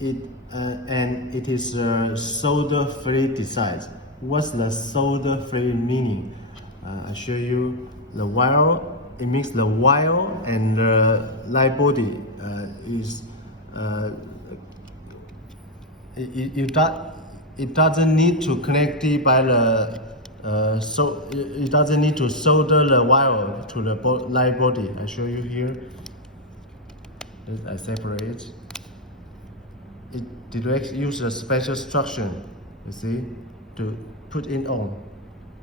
and it is solder-free design. What's the solder-free meaning? I show you the wire. It means the wire and the light body it doesn't need to connect it by the it doesn't need to solder the wire to the light body. I show you here. I separate it. It directs use a special structure, you see, to put it on,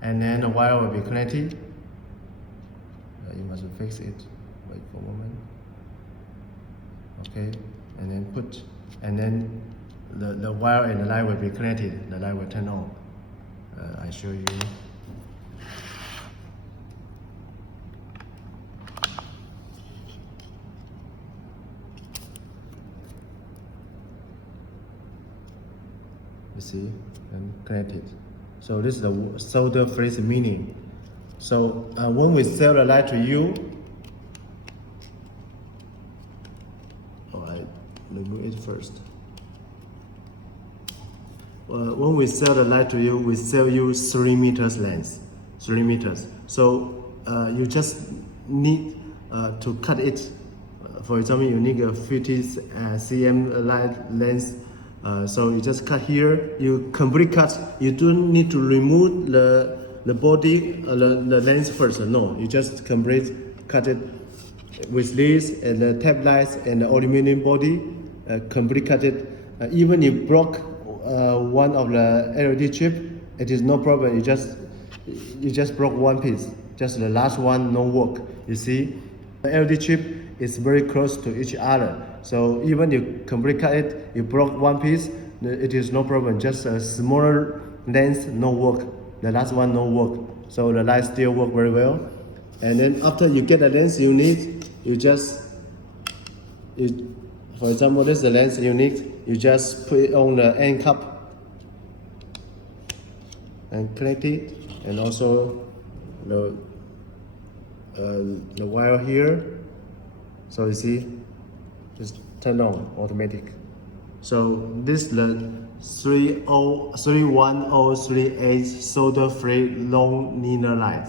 and then the wire will be connected. You must fix it. Wait for a moment. Okay, and then put, and then the wire and the light will be connected. The light will turn on. I show you. You see, and connected. So this is the solder-free meaning. So when we sell the light to you, alright, remove it first. When we sell the light to you, we sell you 3 meters length, 3 meters. So you just need to cut it. For example, you need a 50 cm light length. So you just cut here. You complete cut. You don't need to remove the body, the lens first. No, you just complete cut it with this and the tap lights and the aluminum body. Complete cut it. Even if you broke one of the LED chip, it is no problem. You just broke one piece. Just the last one no work. You see, the LED chip is very close to each other. So even you complete cut it, you broke one piece, it is no problem. Just a smaller lens no work. The last one no work. So the light still work very well. And then after you get the lens you need, for example, this is the lens you need. You just put it on the end cap and connect it, and also the wire here. So you see, just turn on automatic. So this is the 31038 solder-free long linear light.